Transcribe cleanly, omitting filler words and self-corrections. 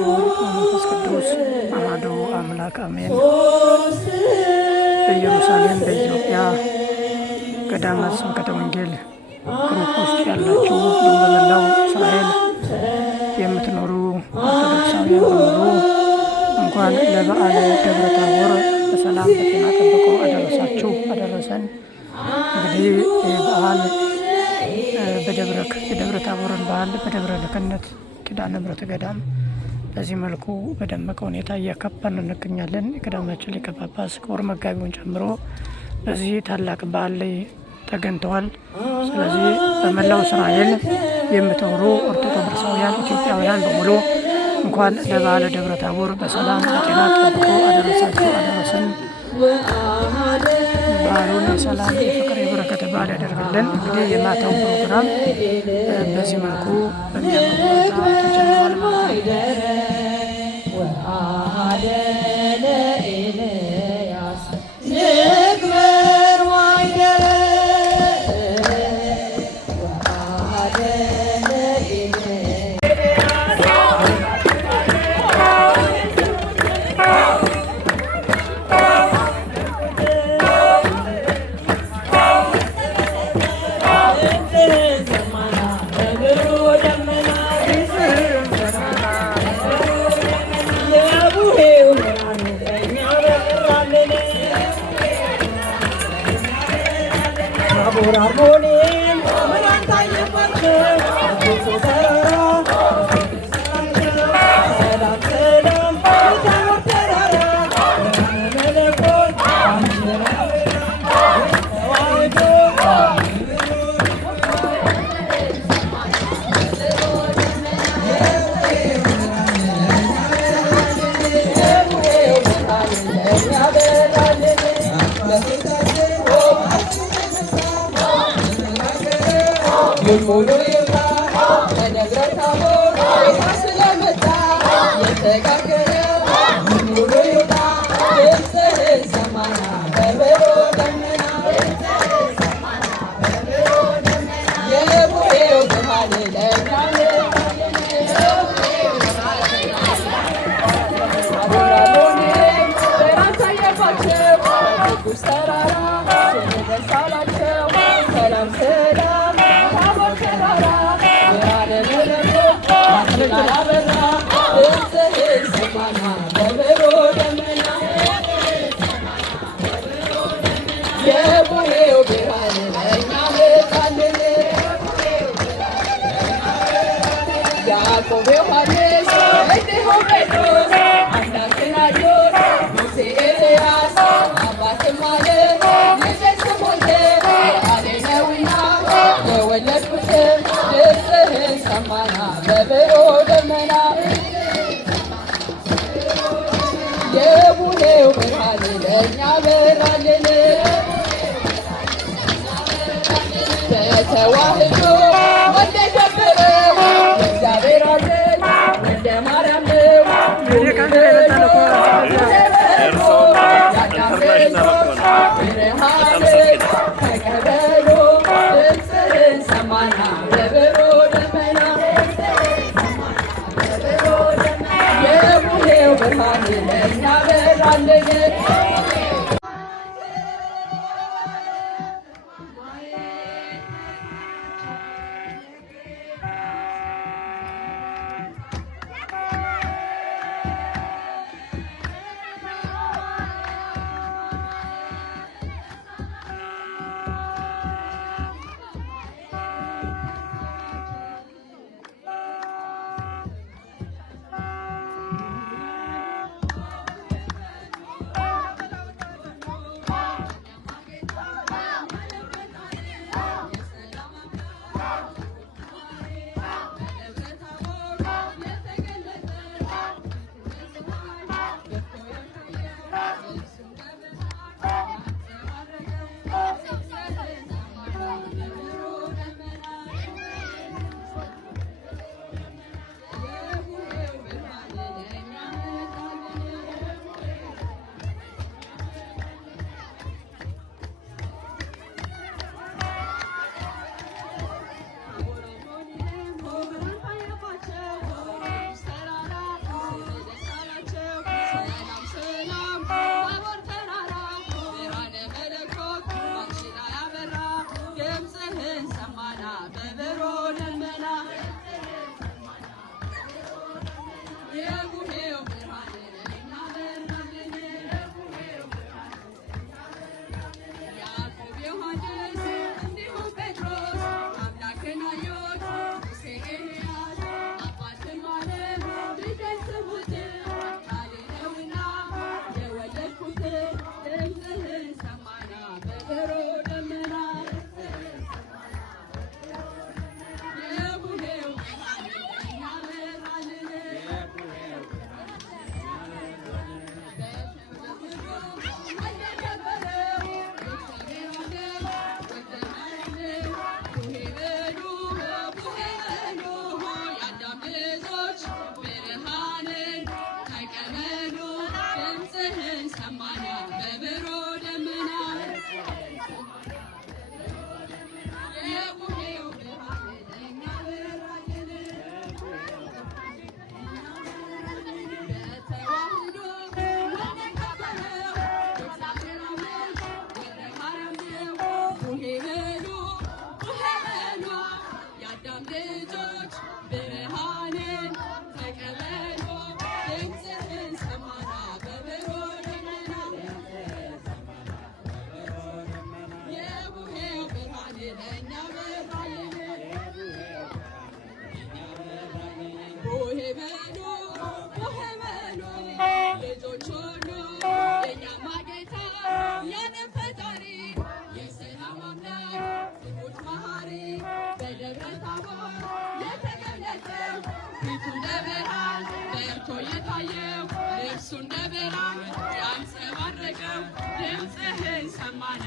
ወመንፈስ ቅዱስ አሐዱ አምላክ አሜን። በኢየሩሳሌም በኢትዮጵያ ገዳማት ስብከተ ወንጌል ግሩፕ ውስጥ ያላችሁ እንዲሁም በመላው እስራኤል የምትኖሩ ኦርቶዶክሳውያን በሙሉ እንኳን ለበዓለ ደብረ ታቦር በሰላም በጤና ጠብቆ አደረሳችሁ አደረሰን። እንግዲህ ይህ በዓል የደብረ ታቦርን በዓል በደብረ ልክነት ኪዳነ ምሕረት ገዳም በዚህ መልኩ በደመቀ ሁኔታ እያከበርን እንገኛለን። የገዳማችን ሊቀ ጳጳስ ክቡር መጋቢውን ጨምሮ በዚህ ታላቅ በዓል ላይ ተገኝተዋል። ስለዚህ በመላው እስራኤል የምትኖሩ ኦርቶዶክሳውያን ኢትዮጵያውያን በሙሉ እንኳን ለበዓለ ደብረ ታቦር በሰላም በጤና ጠብቆ አደረሳችሁ አደረሰን። በዓሉን የሰላም የፍቅር የበረከት በዓል ያደርግልን። እንግዲህ የማታው ፕሮግራም በዚህ መልኩ በሚያምር ሁኔታ ተጀምሯል ማለት ነው። በሉ በሉ ልጆች ሁሉ የኛማ ጌታ ያንን ፈጣሪ የሰላም አምላክ ትሁት መሐሪ በደብረ ታቦር የተገለጠው ፊቱ እንደ ብርሃን በርቶ የታየው ልብሱ እንደ ብርሃን ያንጸባረቀው ድምፅህን ሰማና